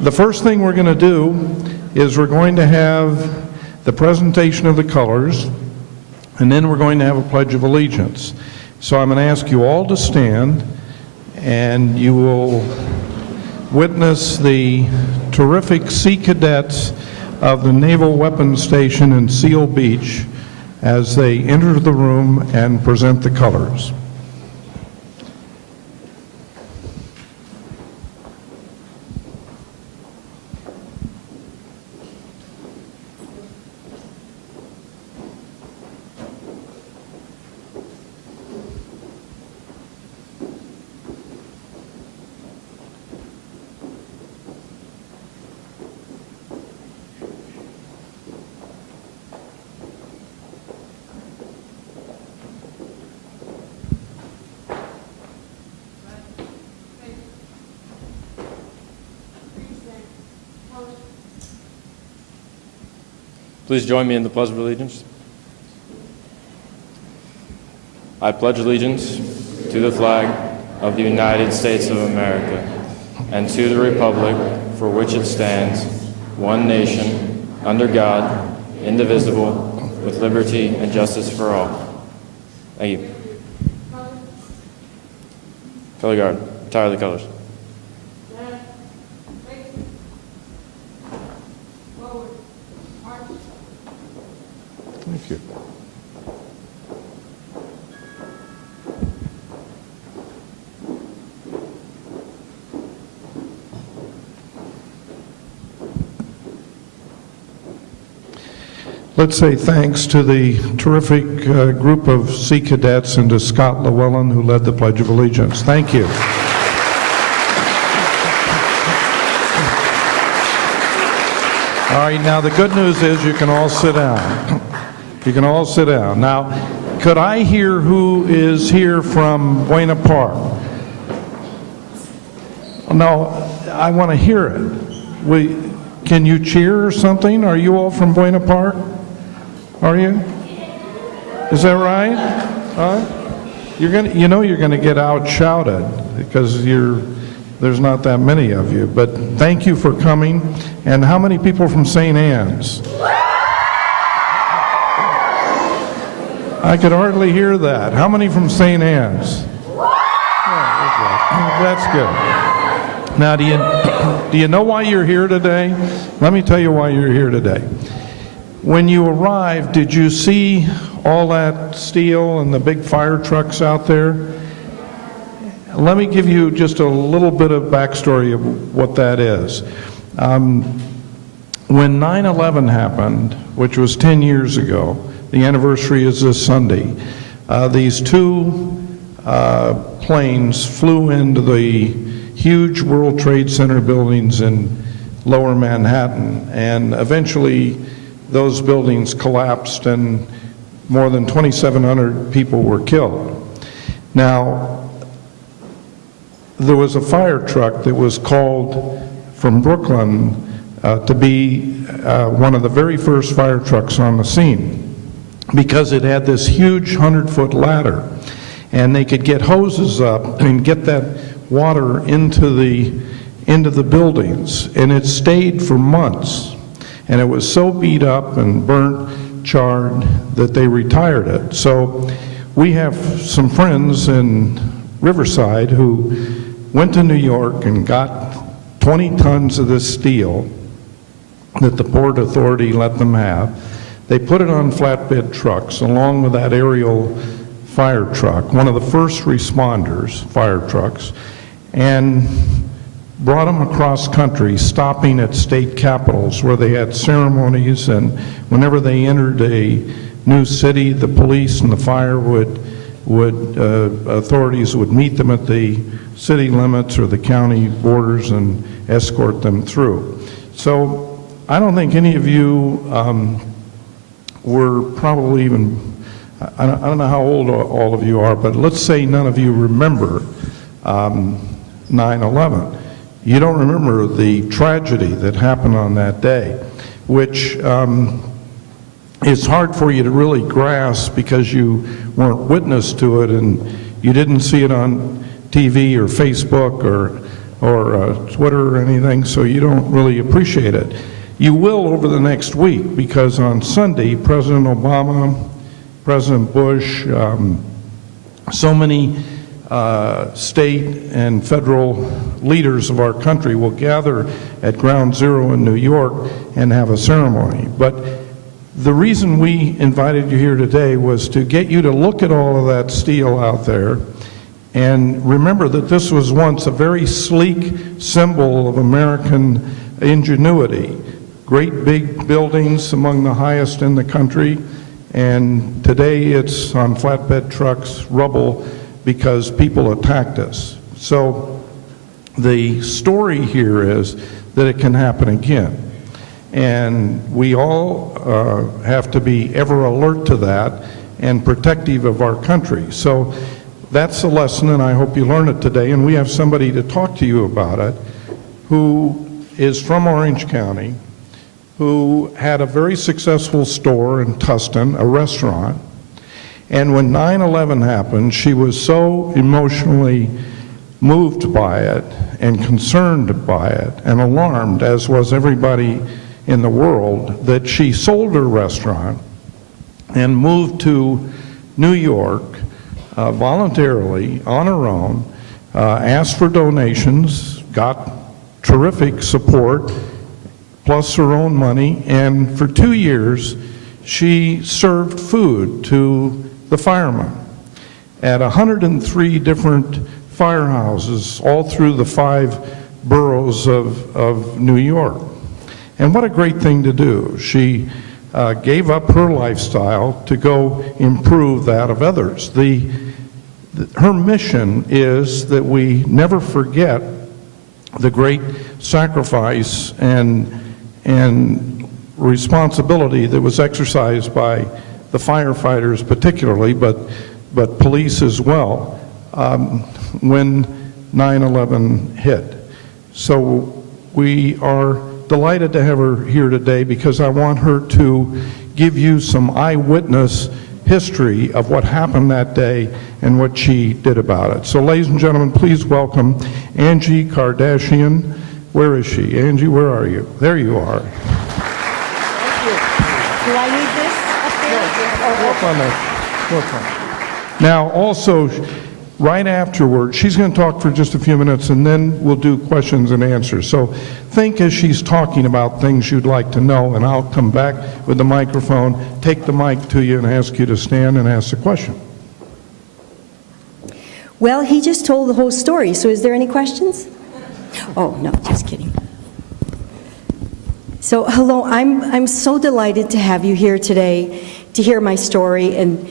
the first thing we're going to do is we're going to have the presentation of the colors, and then we're going to have a Pledge of Allegiance. So I'm going to ask you all to stand, and you will witness the terrific Sea Cadets of the Naval Weapons Station in Seal Beach as they enter the room and present the colors. Please join me in the Pledge of Allegiance. I pledge allegiance to the flag of the United States of America and to the republic for which it stands, one nation, under God, indivisible, with liberty and justice for all. Thank you. Color guard, retire the colors. Thank you. Let's say thanks to the terrific group of Sea Cadets and to Scott Llewellyn, who led the Pledge of Allegiance. Thank you. All right, now the good news is you can all sit down. You can all sit down. Now, could I hear who is here from Buena Park? No, I want to hear it. Can you cheer or something? Are you all from Buena Park? Are you? Is that right? Huh? You're gonna get out shouted because there's not that many of you. But thank you for coming. And how many people from St. Anne's? I could hardly hear that. How many from St. Anne's? That's good. Now, do you know why you're here today? Let me tell you why you're here today. When you arrived, did you see all that steel and the big fire trucks out there? Let me give you just a little bit of backstory of what that is. When 9/11 happened, which was 10 years ago, the anniversary is this Sunday, these two planes flew into the huge World Trade Center buildings in Lower Manhattan, and eventually those buildings collapsed and more than 2,700 people were killed. Now, there was a fire truck that was called from Brooklyn to be one of the very first fire trucks on the scene, because it had this huge 100-foot ladder, and they could get hoses up and get that water into the buildings, and it stayed for months, and it was so beat up and burnt, charred, that they retired it. So we have some friends in Riverside who went to New York and got 20 tons of this steel that the Port Authority let them have. They put it on flatbed trucks along with that aerial fire truck, one of the first responders fire trucks, and brought them across country, stopping at state capitals where they had ceremonies, and whenever they entered a new city, the police and the fire authorities would meet them at the city limits or the county borders and escort them through. So I don't think any of you were probably even, I don't know how old all of you are, but let's say none of you remember 9/11. You don't remember the tragedy that happened on that day, which is hard for you to really grasp because you weren't witness to it and you didn't see it on TV or Facebook or Twitter or anything, so you don't really appreciate it. You will over the next week, because on Sunday, President Obama, President Bush, so many state and federal leaders of our country will gather at Ground Zero in New York and have a ceremony. But the reason we invited you here today was to get you to look at all of that steel out there and remember that this was once a very sleek symbol of American ingenuity. Great big buildings, among the highest in the country, and today it's on flatbed trucks, rubble, because people attacked us. So the story here is that it can happen again. And we all have to be ever alert to that and protective of our country. So that's a lesson, and I hope you learn it today. And we have somebody to talk to you about it who is from Orange County, who had a very successful store in Tustin, a restaurant. And when 9/11 happened, she was so emotionally moved by it and concerned by it and alarmed, as was everybody in the world, that she sold her restaurant and moved to New York voluntarily on her own, asked for donations, got terrific support, plus her own money, and for 2 years she served food to the firemen at 103 different firehouses all through the 5 boroughs of New York. And what a great thing to do. She gave up her lifestyle to go improve that of others. Her mission is that we never forget the great sacrifice and responsibility that was exercised by the firefighters particularly, but police as well, when 9/11 hit. So we are delighted to have her here today because I want her to give you some eyewitness history of what happened that day and what she did about it. So ladies and gentlemen, please welcome Angie Khardashian. Where is she? Angie, where are you? There you are. Thank you. Do I need this up there? Work on that. Work on it. Now, also, right afterward, she's going to talk for just a few minutes, and then we'll do questions and answers. So think as she's talking about things you'd like to know, and I'll come back with the microphone, take the mic to you, and ask you to stand and ask the question. Well, he just told the whole story, so is there any questions? Oh, no, just kidding. So, hello, I'm so delighted to have you here today to hear my story, and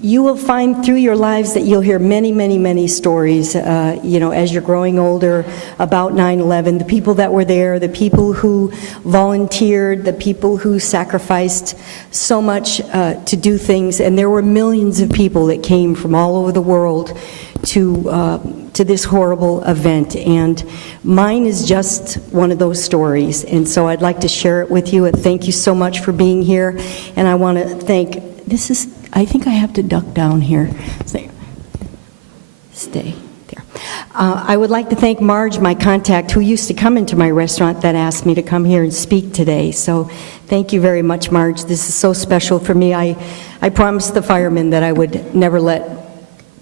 you will find through your lives that you'll hear many, many, many stories, as you're growing older about 9/11, the people that were there, the people who volunteered, the people who sacrificed so much to do things, and there were millions of people that came from all over the world to this horrible event, and mine is just one of those stories, and so I'd like to share it with you. And thank you so much for being here, and I want to thank, I think I have to duck down here. Stay there. I would like to thank Marge, my contact, who used to come into my restaurant, that asked me to come here and speak today. So thank you very much, Marge. This is so special for me. I promised the firemen that I would never let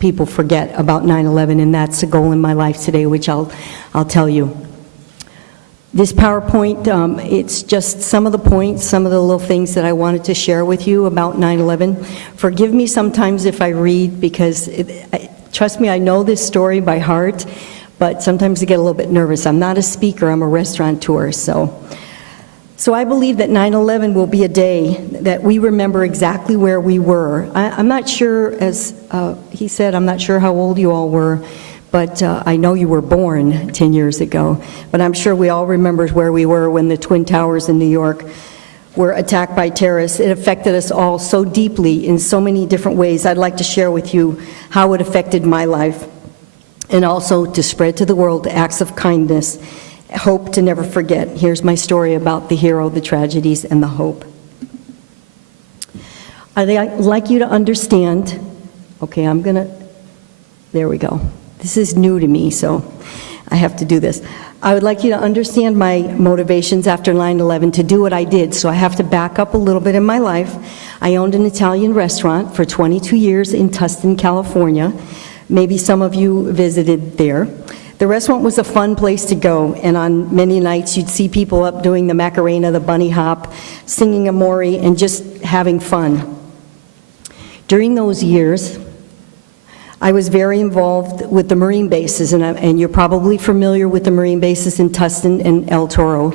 people forget about 9/11, and that's a goal in my life today, which I'll tell you. This PowerPoint, it's just some of the points, some of the little things that I wanted to share with you about 9/11. Forgive me sometimes if I read, because trust me, I know this story by heart, but sometimes I get a little bit nervous. I'm not a speaker, I'm a restaurateur, So I believe that 9/11 will be a day that we remember exactly where we were. I'm not sure, as he said, I'm not sure how old you all were, but I know you were born 10 years ago. But I'm sure we all remember where we were when the Twin Towers in New York were attacked by terrorists. It affected us all so deeply in so many different ways. I'd like to share with you how it affected my life, and also to spread to the world acts of kindness, hope to never forget. Here's my story about the hero, the tragedies, and the hope. I'd like you to understand, okay, there we go. This is new to me, so I have to do this. I would like you to understand my motivations after 9/11 to do what I did, so I have to back up a little bit in my life. I owned an Italian restaurant for 22 years in Tustin, California. Maybe some of you visited there. The restaurant was a fun place to go, and on many nights you'd see people up doing the Macarena, the bunny hop, singing Amore, and just having fun. During those years, I was very involved with the Marine bases, and you're probably familiar with the Marine bases in Tustin and El Toro.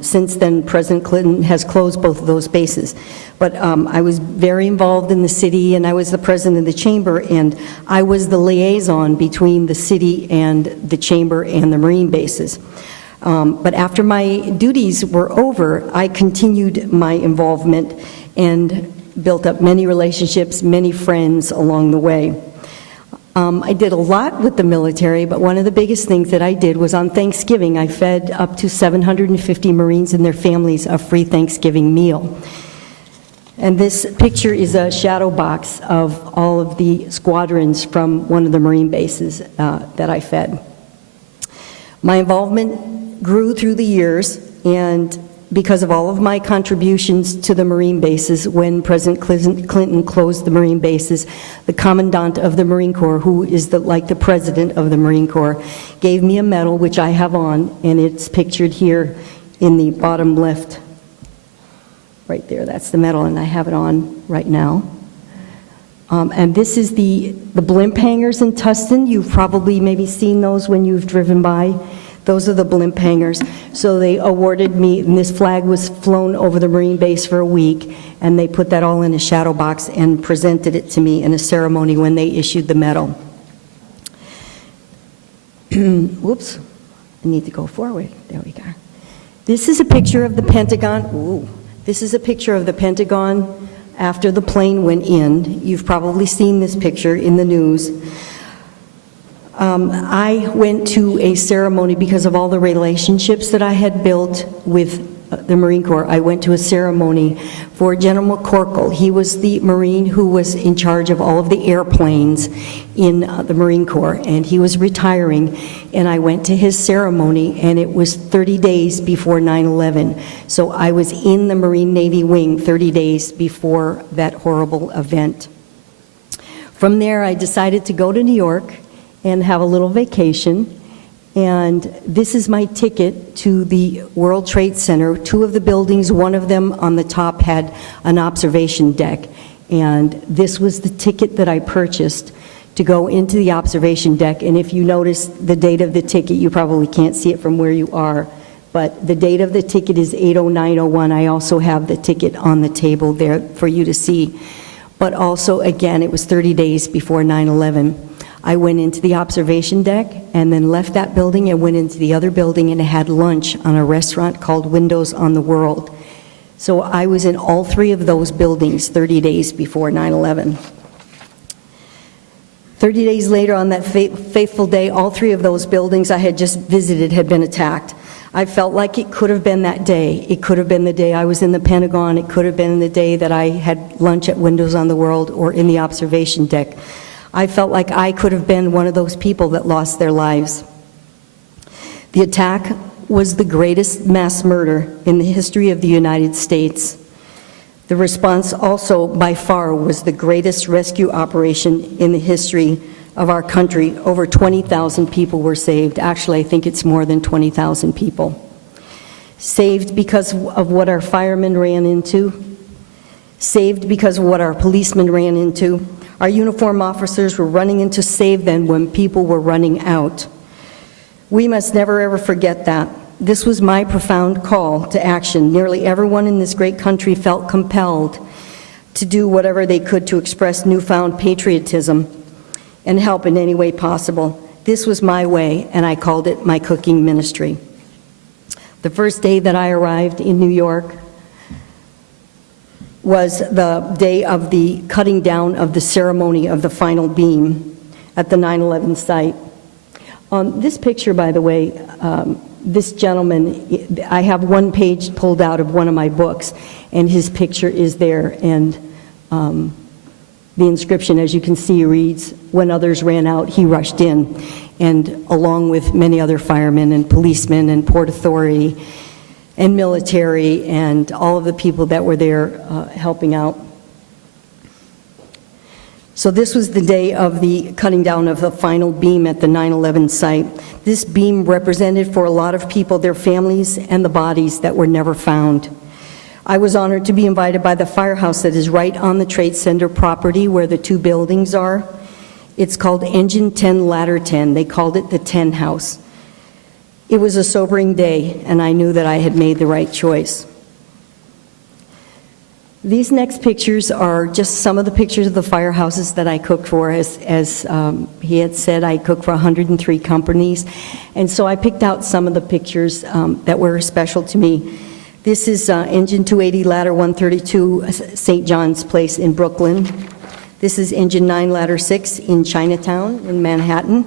Since then, President Clinton has closed both of those bases. But I was very involved in the city, and I was the president of the chamber, and I was the liaison between the city and the chamber and the Marine bases. But after my duties were over, I continued my involvement and built up many relationships, many friends along the way. I did a lot with the military, but one of the biggest things that I did was on Thanksgiving, I fed up to 750 Marines and their families a free Thanksgiving meal. And this picture is a shadow box of all of the squadrons from one of the Marine bases that I fed. My involvement grew through the years, and because of all of my contributions to the Marine bases, when President Clinton closed the Marine bases, the Commandant of the Marine Corps, who is like the President of the Marine Corps, gave me a medal, which I have on, and it's pictured here in the bottom left. Right there, that's the medal, and I have it on right now. And this is the blimp hangers in Tustin. You've probably maybe seen those when you've driven by. Those are the blimp hangers. So they awarded me, and this flag was flown over the Marine base for a week, and they put that all in a shadow box and presented it to me in a ceremony when they issued the medal. Whoops, I need to go forward. There we go. This is a picture of the Pentagon. Ooh. This is a picture of the Pentagon after the plane went in. You've probably seen this picture in the news. I went to a ceremony because of all the relationships that I had built with the Marine Corps. I went to a ceremony for General McCorkle. He was the Marine who was in charge of all of the airplanes in the Marine Corps, and he was retiring, and I went to his ceremony, and it was 30 days before 9/11. So I was in the Marine Navy wing 30 days before that horrible event. From there, I decided to go to New York and have a little vacation. And this is my ticket to the World Trade Center. Two of the buildings, one of them on the top had an observation deck. And this was the ticket that I purchased to go into the observation deck. And if you notice the date of the ticket, you probably can't see it from where you are, but the date of the ticket is 8/09/01. I also have the ticket on the table there for you to see. But also, again, it was 30 days before 9/11. I went into the observation deck and then left that building and went into the other building and had lunch on a restaurant called Windows on the World. So I was in all three of those buildings 30 days before 9/11. 30 days later, on that fateful day, all three of those buildings I had just visited had been attacked. I felt like it could have been that day. It could have been the day I was in the Pentagon. It could have been the day that I had lunch at Windows on the World or in the observation deck. I felt like I could have been one of those people that lost their lives. The attack was the greatest mass murder in the history of the United States. The response also, by far, was the greatest rescue operation in the history of our country. Over 20,000 people were saved. Actually, I think it's more than 20,000 people. Saved because of what our firemen ran into. Saved because of what our policemen ran into. Our uniform officers were running in to save them when people were running out. We must never ever forget that. This was my profound call to action. Nearly everyone in this great country felt compelled to do whatever they could to express newfound patriotism and help in any way possible. This was my way, and I called it my cooking ministry. The first day that I arrived in New York was the day of the cutting down of the ceremony of the final beam at the 9/11 site. This picture, by the way, this gentleman, I have one page pulled out of one of my books, and his picture is there, and The inscription, as you can see, reads, "When others ran out, he rushed in." And along with many other firemen and policemen and Port Authority and military and all of the people that were there helping out. So this was the day of the cutting down of the final beam at the 9/11 site. This beam represented for a lot of people their families and the bodies that were never found. I was honored to be invited by the firehouse that is right on the Trade Center property where the two buildings are. It's called Engine 10 Ladder 10. They called it the 10 House. It was a sobering day, and I knew that I had made the right choice. These next pictures are just some of the pictures of the firehouses that I cooked for. As he had said, I cooked for 103 companies, and so I picked out some of the pictures that were special to me. This is Engine 280 Ladder 132, St. John's Place in Brooklyn. This is Engine 9 Ladder 6 in Chinatown in Manhattan.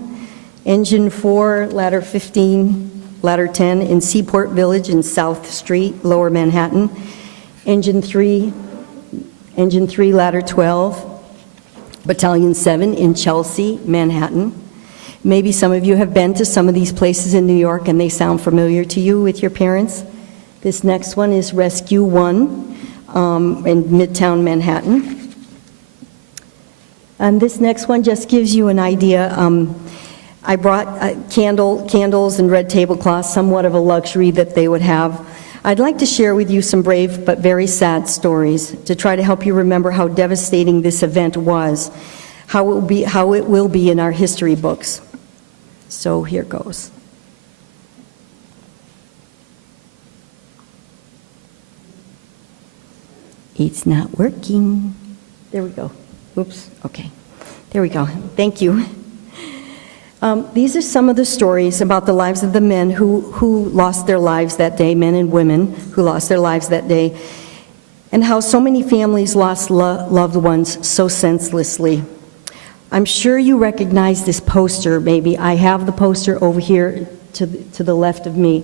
Engine 4 Ladder 15, Ladder 10 in Seaport Village in South Street, Lower Manhattan. Engine 3 Ladder 12, Battalion 7 in Chelsea, Manhattan. Maybe some of you have been to some of these places in New York and they sound familiar to you with your parents. This next one is Rescue 1 in Midtown Manhattan. And this next one just gives you an idea. I brought candles and red tablecloths, somewhat of a luxury that they would have. I'd like to share with you some brave but very sad stories to try to help you remember how devastating this event was, how it will be in our history books. So here goes. It's not working. There we go. Oops, okay. There we go. Thank you. These are some of the stories about the lives of the men who lost their lives that day, men and women who lost their lives that day, and how so many families lost loved ones so senselessly. I'm sure you recognize this poster, maybe. I have the poster over here to the left of me.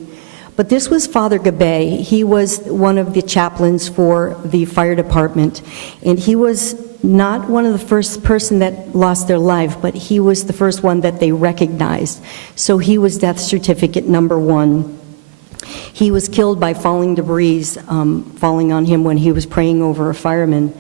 But this was Father Gabay. He was one of the chaplains for the fire department, and he was not one of the first person that lost their life, but he was the first one that they recognized. So he was death certificate number 1. He was killed by falling debris, falling on him when he was praying over a fireman.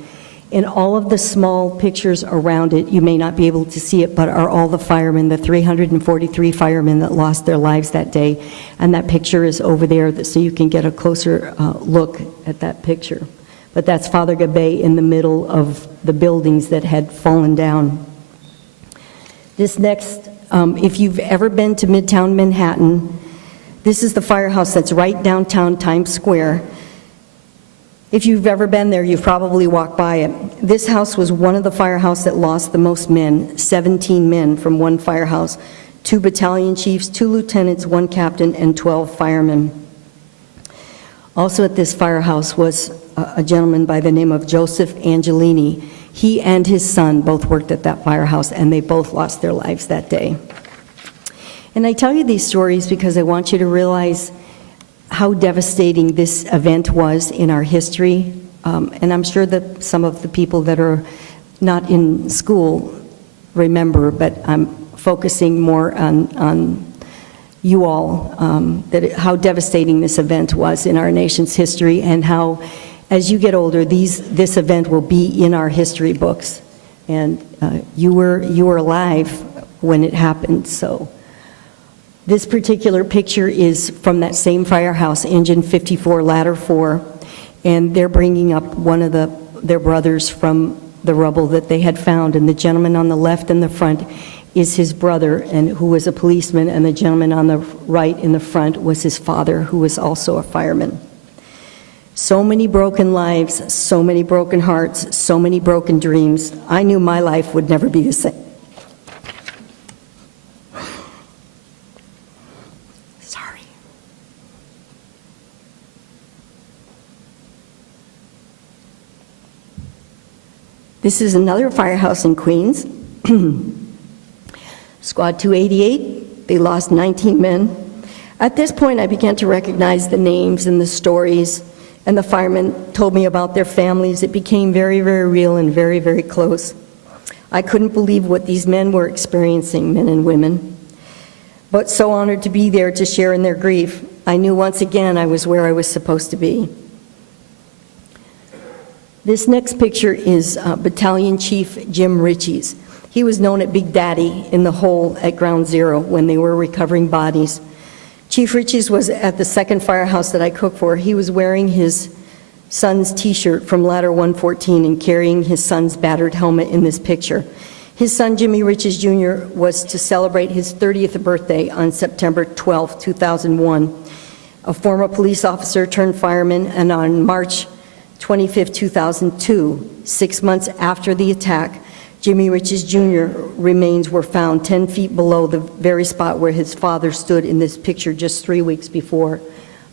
And all of the small pictures around it, you may not be able to see it, but are all the firemen, the 343 firemen that lost their lives that day. And that picture is over there so you can get a closer look at that picture. But that's Father Gabay in the middle of the buildings that had fallen down. This next, if you've ever been to Midtown Manhattan, this is the firehouse that's right downtown Times Square. If you've ever been there, you've probably walked by it. This house was one of the firehouses that lost the most men, 17 men from one firehouse, 2 battalion chiefs, 2 lieutenants, 1 captain, and 12 firemen. Also at this firehouse was a gentleman by the name of Joseph Angelini. He and his son both worked at that firehouse, and they both lost their lives that day. And I tell you these stories because I want you to realize how devastating this event was in our history. And I'm sure that some of the people that are not in school remember, but I'm focusing more on you all, how devastating this event was in our nation's history, and how, as you get older, this event will be in our history books. And you were alive when it happened, so. This particular picture is from that same firehouse, Engine 54, Ladder 4, and they're bringing up one of their brothers from the rubble that they had found, and the gentleman on the left in the front is his brother, and who was a policeman, and the gentleman on the right in the front was his father, who was also a fireman. So many broken lives, so many broken hearts, so many broken dreams. I knew my life would never be the same. This is another firehouse in Queens. Squad 288, they lost 19 men. At this point, I began to recognize the names and the stories, and the firemen told me about their families. It became very, very real and very, very close. I couldn't believe what these men were experiencing, men and women, but so honored to be there to share in their grief. I knew once again I was where I was supposed to be. This next picture is Battalion Chief Jim Ritchie's. He was known at Big Daddy in the hole at Ground Zero when they were recovering bodies. Chief Ritchie's was at the second firehouse that I cooked for. He was wearing his son's T-shirt from Ladder 114 and carrying his son's battered helmet in this picture. His son, Jimmy Ritchie's Jr., was to celebrate his 30th birthday on September 12, 2001. A former police officer turned fireman, and on March 25, 2002, 6 months after the attack, Jimmy Ritchie's Jr. remains were found 10 feet below the very spot where his father stood in this picture just 3 weeks before.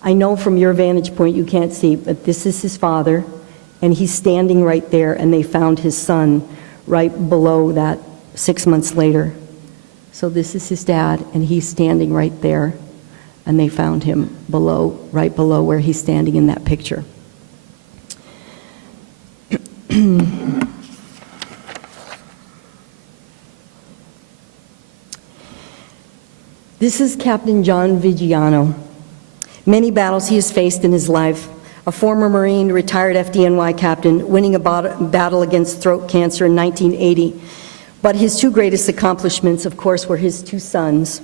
I know from your vantage point you can't see, but this is his father, and he's standing right there, and they found his son right below that 6 months later. So this is his dad, and he's standing right there, and they found him below, right below where he's standing in that picture. This is Captain John Vigiano. Many battles he has faced in his life. A former Marine, retired FDNY captain, winning a battle against throat cancer in 1980. But his two greatest accomplishments, of course, were his two sons,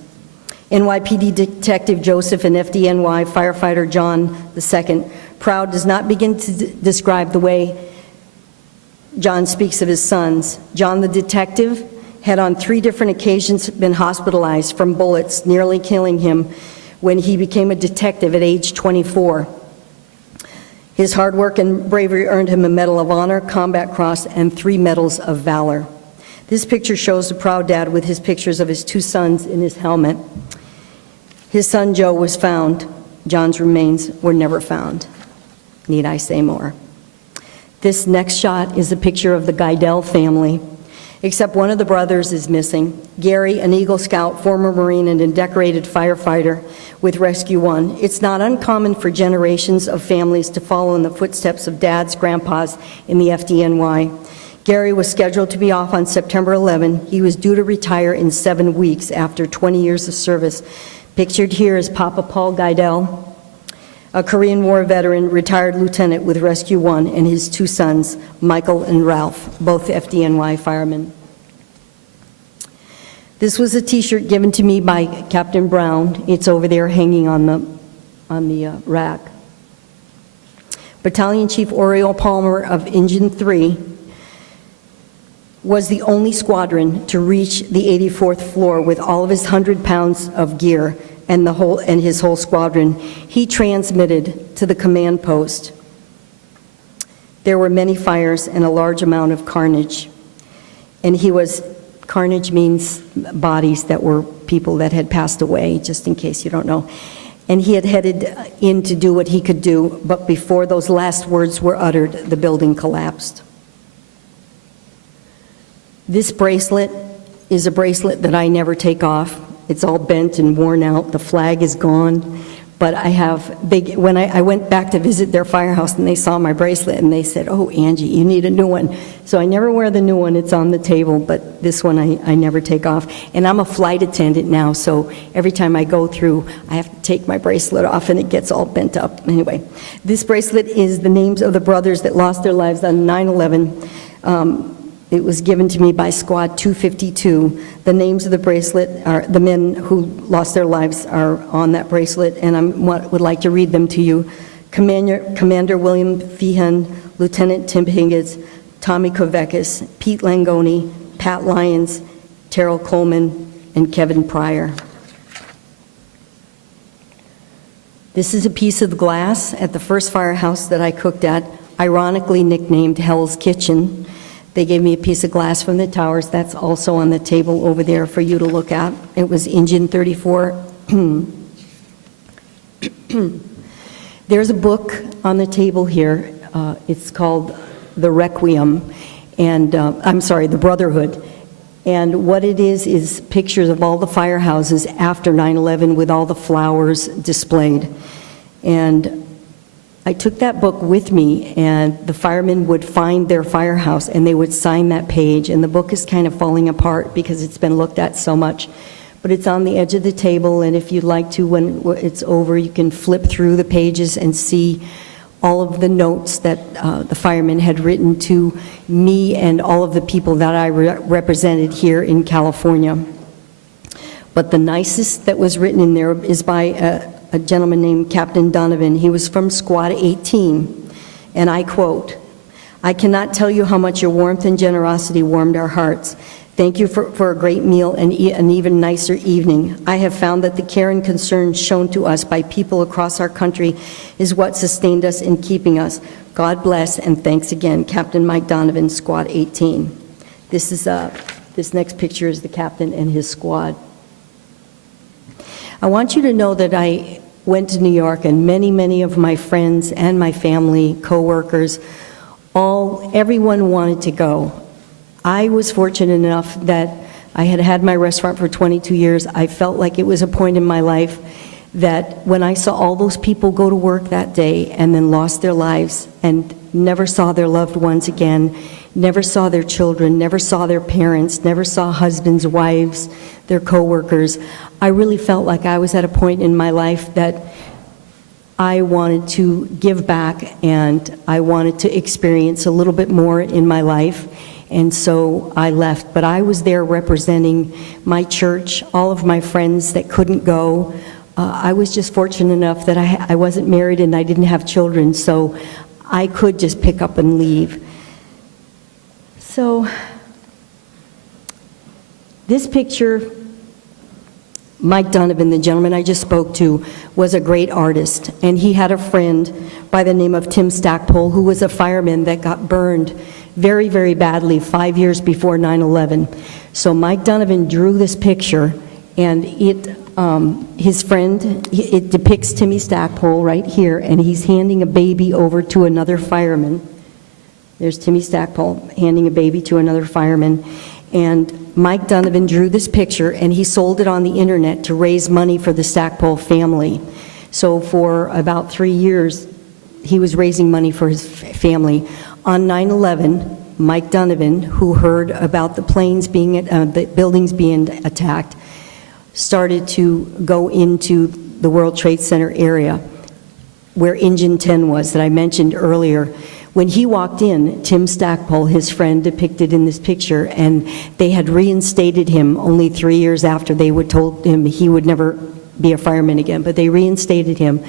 NYPD Detective Joseph and FDNY firefighter John II. Proud does not begin to describe the way John speaks of his sons. John the detective had on 3 different occasions been hospitalized from bullets, nearly killing him when he became a detective at age 24. His hard work and bravery earned him a Medal of Honor, Combat Cross, and 3 Medals of Valor. This picture shows the proud dad with his pictures of his 2 sons in his helmet. His son Joe was found. John's remains were never found. Need I say more? This next shot is a picture of the Guidel family, except one of the brothers is missing. Gary, an Eagle Scout, former Marine, and a decorated firefighter with Rescue 1. It's not uncommon for generations of families to follow in the footsteps of dads, grandpas in the FDNY. Gary was scheduled to be off on September 11. He was due to retire in 7 weeks after 20 years of service. Pictured here is Papa Paul Guidel, a Korean War veteran, retired lieutenant with Rescue 1, and his 2 sons, Michael and Ralph, both FDNY firemen. This was a T-shirt given to me by Captain Brown. It's over there hanging on the rack. Battalion Chief Oriole Palmer of Engine 3 was the only squadron to reach the 84th floor with all of his 100 pounds of gear and his whole squadron. He transmitted to the command post. There were many fires and a large amount of carnage. And carnage means bodies that were people that had passed away, just in case you don't know. And he had headed in to do what he could do, but before those last words were uttered, the building collapsed. This bracelet is a bracelet that I never take off. It's all bent and worn out. The flag is gone. But when I went back to visit their firehouse and they saw my bracelet and they said, "Oh, Angie, you need a new one." So I never wear the new one. It's on the table, but this one I never take off. And I'm a flight attendant now, so every time I go through, I have to take my bracelet off and it gets all bent up. Anyway, this bracelet is the names of the brothers that lost their lives on 9/11. It was given to me by Squad 252. The names of the bracelet are the men who lost their lives are on that bracelet, and I would like to read them to you. Commander William Feehan, Lieutenant Tim Higgins, Tommy Kovekis, Pete Langoni, Pat Lyons, Terrell Coleman, and Kevin Pryor. This is a piece of glass at the first firehouse that I cooked at, ironically nicknamed Hell's Kitchen. They gave me a piece of glass from the towers. That's also on the table over there for you to look at. It was Engine 34. There's a book on the table here. It's called The Requiem, and The Brotherhood. And what it is pictures of all the firehouses after 9/11 with all the flowers displayed. And I took that book with me, and the firemen would find their firehouse, and they would sign that page, and the book is kind of falling apart because it's been looked at so much. But it's on the edge of the table, and if you'd like to, when it's over, you can flip through the pages and see all of the notes that the firemen had written to me and all of the people that I represented here in California. But the nicest that was written in there is by a gentleman named Captain Donovan. He was from Squad 18, and I quote, "I cannot tell you how much your warmth and generosity warmed our hearts. Thank you for a great meal and an even nicer evening. I have found that the care and concern shown to us by people across our country is what sustained us in keeping us. God bless, and thanks again, Captain Mike Donovan, Squad 18. This next picture is the captain and his squad. I want you to know that I went to New York, and many of my friends and my family, co-workers, everyone wanted to go. I was fortunate enough that I had had my restaurant for 22 years. I felt like it was a point in my life that when I saw all those people go to work that day and then lost their lives and never saw their loved ones again, never saw their children, never saw their parents, never saw husbands, wives, their co-workers, I really felt like I was at a point in my life that I wanted to give back, and I wanted to experience a little bit more in my life. And so I left, but I was there representing my church, all of my friends that couldn't go. I was just fortunate enough that I wasn't married and I didn't have children, so I could just pick up and leave. So this picture, Mike Donovan, the gentleman I just spoke to, was a great artist, and he had a friend by the name of Tim Stackpole, who was a fireman that got burned very badly 5 years before 9/11. So Mike Donovan drew this picture, and his friend, it depicts Timmy Stackpole right here, and he's handing a baby over to another fireman. There's Timmy Stackpole handing a baby to another fireman. And Mike Donovan drew this picture, and he sold it on the internet to raise money for the Stackpole family. So for about 3 years, he was raising money for his family. On 9/11, Mike Donovan, who heard about the the buildings being attacked, started to go into the World Trade Center area where Engine 10 was that I mentioned earlier. When he walked in, Tim Stackpole, his friend, depicted in this picture, and they had reinstated him only 3 years after they would told him he would never be a fireman again, but they reinstated him.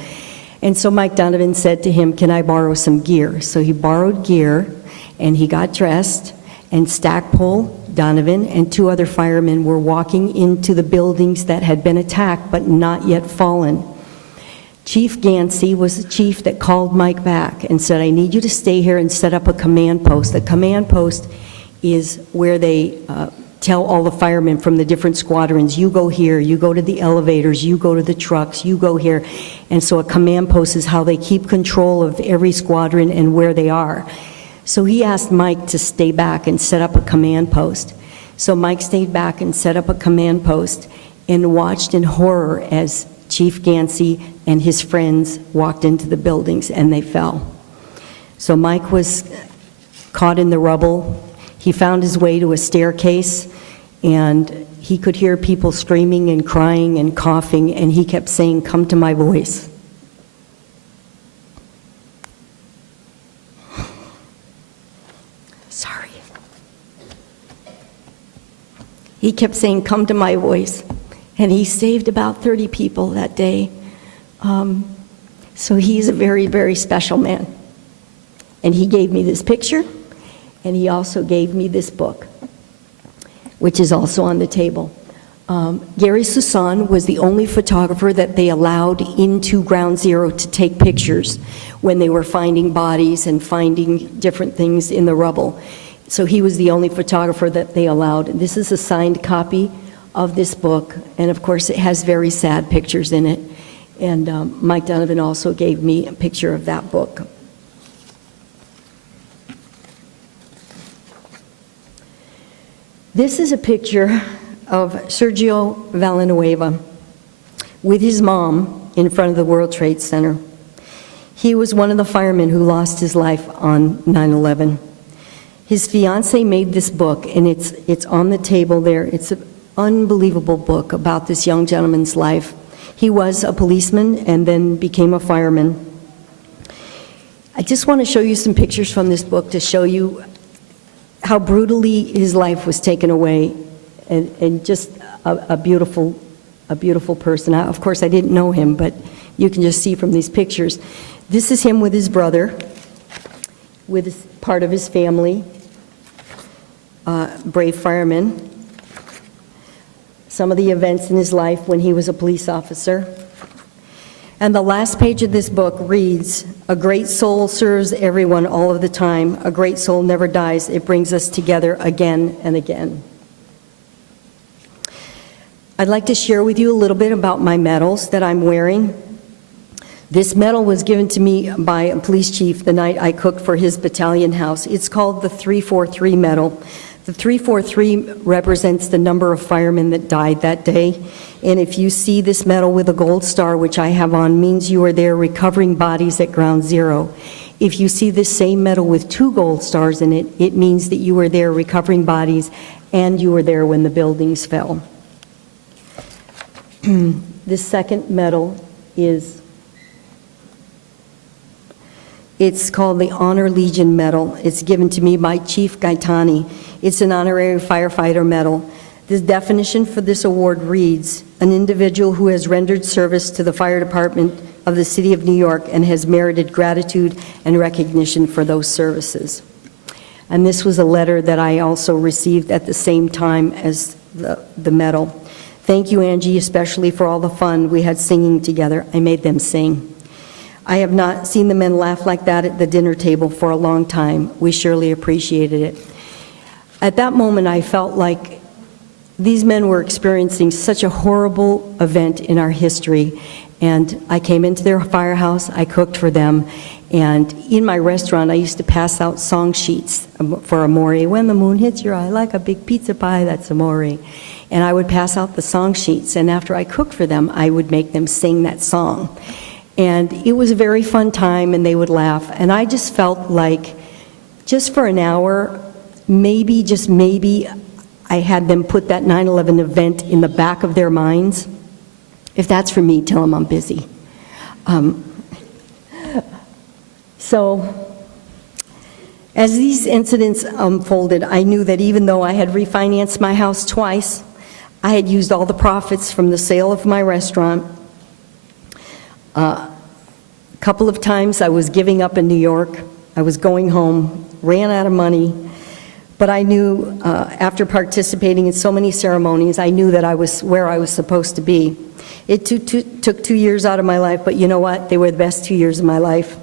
And so Mike Donovan said to him, "Can I borrow some gear?" So he borrowed gear, and he got dressed, and Stackpole, Donovan, and 2 other firemen were walking into the buildings that had been attacked but not yet fallen. Chief Gansey was the chief that called Mike back and said, "I need you to stay here and set up a command post." The command post is where they tell all the firemen from the different squadrons, "You go here, you go to the elevators, you go to the trucks, you go here." And so a command post is how they keep control of every squadron and where they are. So he asked Mike to stay back and set up a command post. So Mike stayed back and set up a command post and watched in horror as Chief Gansey and his friends walked into the buildings, and they fell. So Mike was caught in the rubble. He found his way to a staircase, and he could hear people screaming and crying and coughing, and he kept saying, "Come to my voice." Sorry. He kept saying, "Come to my voice." And he saved about 30 people that day. So he's a very special man. And he gave me this picture, and he also gave me this book, which is also on the table. Gary Susan was the only photographer that they allowed into Ground Zero to take pictures when they were finding bodies and finding different things in the rubble. So he was the only photographer that they allowed. This is a signed copy of this book, and of course it has very sad pictures in it. And Mike Donovan also gave me a picture of that book. This is a picture of Sergio Villanueva with his mom in front of the World Trade Center. He was one of the firemen who lost his life on 9/11. His fiancée made this book, and it's on the table there. It's an unbelievable book about this young gentleman's life. He was a policeman and then became a fireman. I just want to show you some pictures from this book to show you how brutally his life was taken away, and just a beautiful person. Of course, I didn't know him, but you can just see from these pictures. This is him with his brother, with part of his family, brave fireman. Some of the events in his life when he was a police officer. And the last page of this book reads, "A great soul serves everyone all of the time. A great soul never dies. It brings us together again and again." I'd like to share with you a little bit about my medals that I'm wearing. This medal was given to me by a police chief the night I cooked for his battalion house. It's called the 343 medal. The 343 represents the number of firemen that died that day. And if you see this medal with a gold star, which I have on, means you were there recovering bodies at ground zero. If you see this same medal with 2 gold stars in it, it means that you were there recovering bodies and you were there when the buildings fell. This second medal it's called the Honor Legion Medal. It's given to me by Chief Gaetani. It's an honorary firefighter medal. The definition for this award reads, "An individual who has rendered service to the fire department of the City of New York and has merited gratitude and recognition for those services." And this was a letter that I also received at the same time as the medal. Thank you, Angie, especially for all the fun we had singing together. I made them sing. I have not seen the men laugh like that at the dinner table for a long time. We surely appreciated it. At that moment, I felt like these men were experiencing such a horrible event in our history, and I came into their firehouse, I cooked for them, and in my restaurant, I used to pass out song sheets for Amore. When the moon hits your eye like a big pizza pie, that's Amore. And I would pass out the song sheets, and after I cooked for them, I would make them sing that song. And it was a very fun time, and they would laugh. And I just felt like, just for an hour, maybe, just maybe, I had them put that 9/11 event in the back of their minds. If that's for me, tell them I'm busy. So, as these incidents unfolded, I knew that even though I had refinanced my house twice, I had used all the profits from the sale of my restaurant. A couple of times I was giving up in New York. I was going home, ran out of money, but I knew after participating in so many ceremonies, I knew that I was where I was supposed to be. It took 2 years out of my life, but you know what? They were the best 2 years of my life.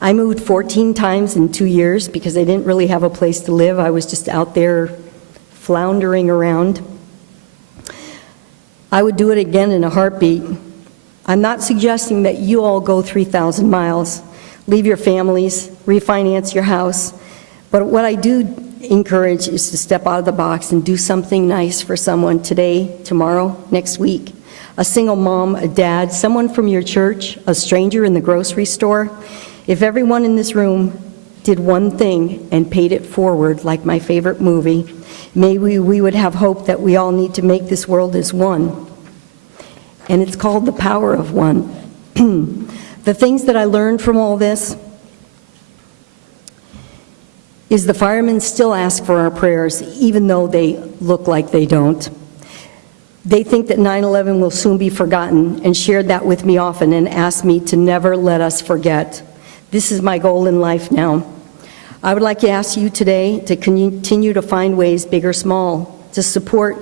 I moved 14 times in 2 years because I didn't really have a place to live. I was just out there floundering around. I would do it again in a heartbeat. I'm not suggesting that you all go 3,000 miles, leave your families, refinance your house, but what I do encourage is to step out of the box and do something nice for someone today, tomorrow, next week. A single mom, a dad, someone from your church, a stranger in the grocery store. If everyone in this room did one thing and paid it forward, like my favorite movie, maybe we would have hope that we all need to make this world as one. And it's called the power of one. The things that I learned from all this is the firemen still ask for our prayers, even though they look like they don't. They think that 9/11 will soon be forgotten and shared that with me often and asked me to never let us forget. This is my goal in life now. I would like to ask you today to continue to find ways, big or small, to support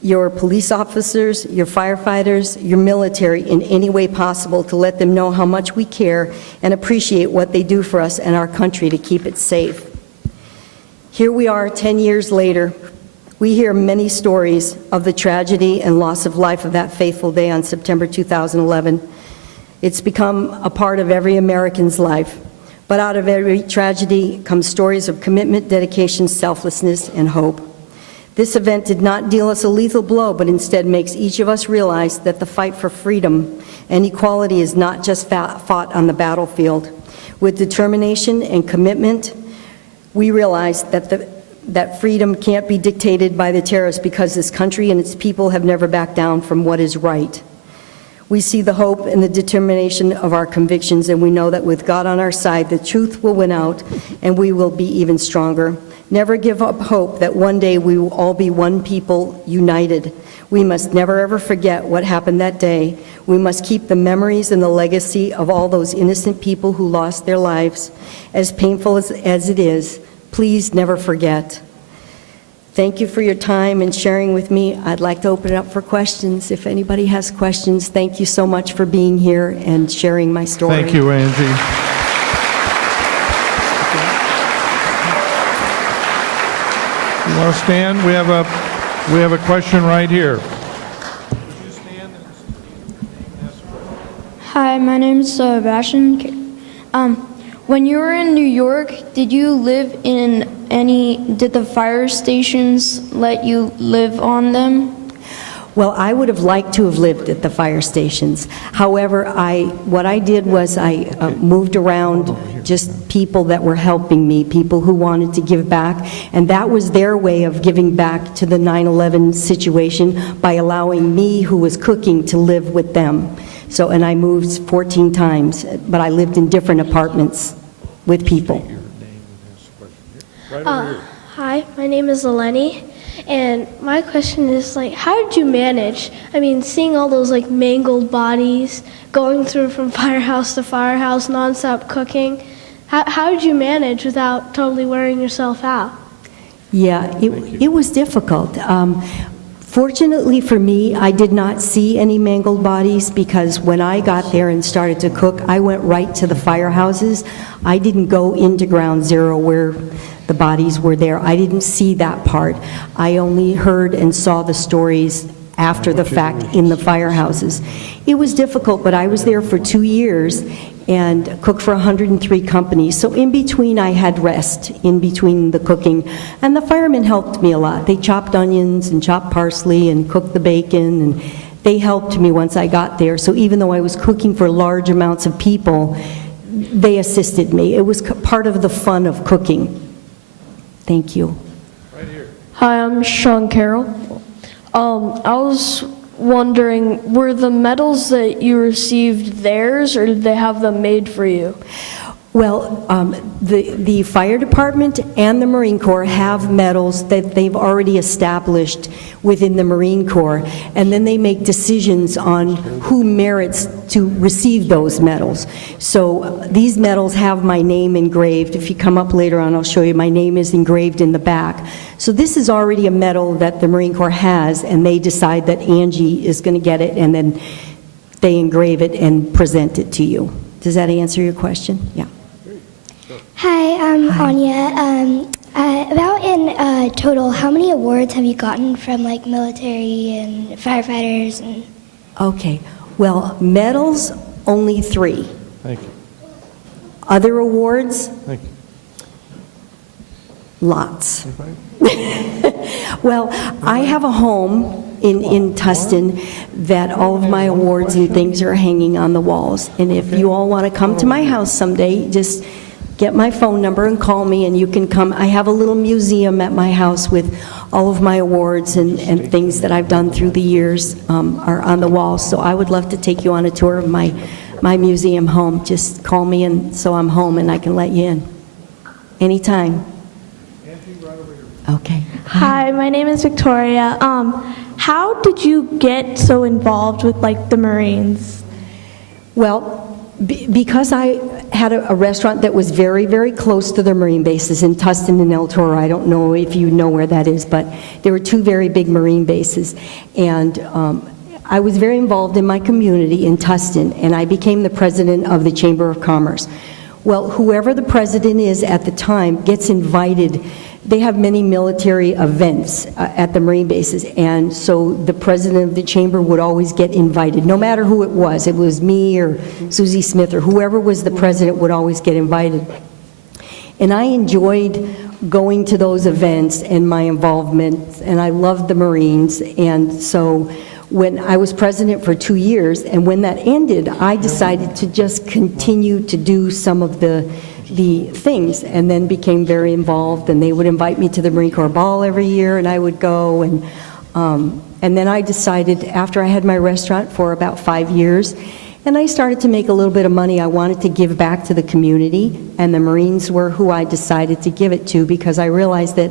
your police officers, your firefighters, your military in any way possible, to let them know how much we care and appreciate what they do for us and our country to keep it safe. Here we are 10 years later. We hear many stories of the tragedy and loss of life of that fateful day on September 2011. It's become a part of every American's life. But out of every tragedy come stories of commitment, dedication, selflessness, and hope. This event did not deal us a lethal blow, but instead makes each of us realize that the fight for freedom and equality is not just fought on the battlefield. With determination and commitment, we realize that freedom can't be dictated by the terrorists, because this country and its people have never backed down from what is right. We see the hope and the determination of our convictions, and we know that with God on our side, the truth will win out, and we will be even stronger. Never give up hope that one day we will all be one people, united. We must never ever forget what happened that day. We must keep the memories and the legacy of all those innocent people who lost their lives. As painful as it is, please never forget. Thank you for your time and sharing with me. I'd like to open it up for questions. If anybody has questions, thank you so much for being here and sharing my story. Thank you, Angie. You want to stand? We have a question right here. Hi, my name is Sebastian. When you were in New York, did you live in did the fire stations let you live on them? Well, I would have liked to have lived at the fire stations. However, what I did was I moved around just people that were helping me, people who wanted to give back, and that was their way of giving back to the 9/11 situation by allowing me, who was cooking, to live with them. So, and I moved 14 times, but I lived in different apartments with people. Hi, my name is Eleni, and my question is, like, how did you manage? I mean, seeing all those, like, mangled bodies, going through from firehouse to firehouse, nonstop cooking, how did you manage without totally wearing yourself out? Yeah, it was difficult. Fortunately for me, I did not see any mangled bodies, because when I got there and started to cook, I went right to the firehouses. I didn't go into ground zero where the bodies were there. I didn't see that part. I only heard and saw the stories after the fact in the firehouses. It was difficult, but I was there for 2 years and cooked for 103 companies. So in between, I had rest in between the cooking, and the firemen helped me a lot. They chopped onions and chopped parsley and cooked the bacon, and they helped me once I got there. So even though I was cooking for large amounts of people, they assisted me. It was part of the fun of cooking. Thank you. Hi, I'm Sean Carroll. I was wondering, were the medals that you received theirs, or did they have them made for you? Well, the fire department and the Marine Corps have medals that they've already established within the Marine Corps, and then they make decisions on who merits to receive those medals. So these medals have my name engraved. If you come up later on, I'll show you. My name is engraved in the back. So this is already a medal that the Marine Corps has, and they decide that Angie is going to get it, and then they engrave it and present it to you. Does that answer your question? Yeah. Hi, I'm Anya. About in total, how many awards have you gotten from like military and firefighters? And Okay. Well, medals, only 3. Thank you. Other awards, Thank you. lots. Well, I have a home in Tustin that all of my awards and things are hanging on the walls. And if you all want to come to my house someday, just get my phone number and call me, and you can come. I have a little museum at my house with all of my awards and things that I've done through the years are on the wall. So I would love to take you on a tour of my museum home. Just call me, and so I'm home and I can let you in anytime. Okay. Hi, my name is Victoria. How did you get so involved with like the Marines? Well, because I had a restaurant that was very, very close to the Marine bases in Tustin and El Toro. I don't know if you know where that is, but there were 2 very big Marine bases. And I was very involved in my community in Tustin, and I became the president of the Chamber of Commerce. Well, whoever the president is at the time gets invited. They have many military events at the Marine bases, and so the president of the chamber would always get invited, no matter who it was. It was me or Susie Smith or whoever was the president would always get invited. And I enjoyed going to those events and my involvement, and I loved the Marines. And so when I was president for 2 years, and when that ended, I decided to just continue to do some of the things, and then became very involved, and they would invite me to the Marine Corps Ball every year, and I would go, and then I decided, after I had my restaurant for about 5 years, and I started to make a little bit of money, I wanted to give back to the community, and the Marines were who I decided to give it to, because I realized that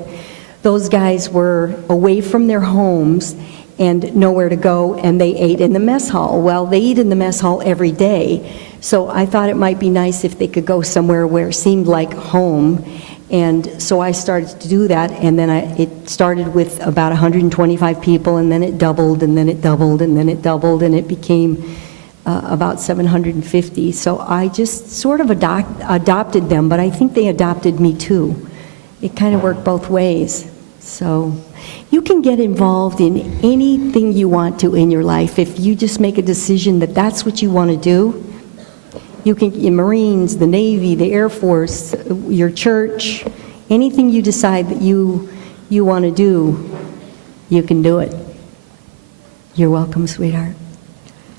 those guys were away from their homes and nowhere to go, and they ate in the mess hall. Well, they eat in the mess hall every day, so I thought it might be nice if they could go somewhere where it seemed like home, and so I started to do that, and then it started with about 125 people, and then it doubled, and then it doubled, and then it doubled, and it became about 750. So I just sort of adopted them, but I think they adopted me too. It kind of worked both ways. So you can get involved in anything you want to in your life if you just make a decision that that's what you want to do. You can, the Marines, the Navy, the Air Force, your church, anything you decide that you want to do, you can do it. You're welcome, sweetheart.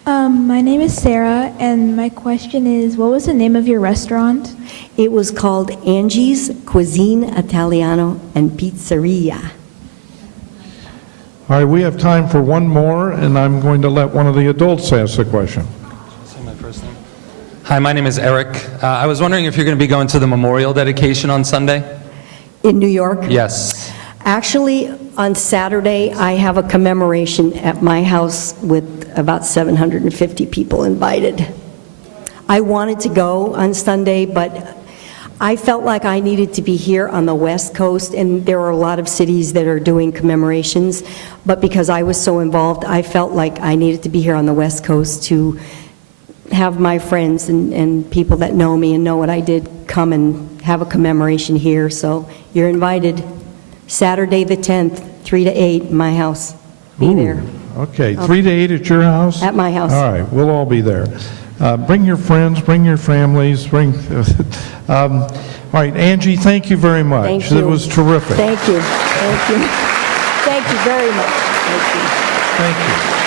My name is Sarah, and my question is, what was the name of your restaurant? It was called Angie's Cuisine Italiano and Pizzeria. All right, we have time for one more, and I'm going to let one of the adults ask the question. Say my first name. Hi, my name is Eric. I was wondering if you're going to be going to the memorial dedication on Sunday? In New York? Yes. Actually, on Saturday, I have a commemoration at my house with about 750 people invited. I wanted to go on Sunday, but I felt like I needed to be here on the West Coast, and there are a lot of cities that are doing commemorations, but because I was so involved, I felt like I needed to be here on the West Coast to have my friends and people that know me and know what I did come and have a commemoration here. So you're invited. Saturday the 10th, 3 to 8, my house. Be there. Okay, 3 to 8 at your house? At my house. All right, we'll all be there. Bring your friends, bring your families, all right, Angie, thank you very much. Thank you. It was terrific. Thank you. Thank you. Thank you very much. Thank you. Thank you.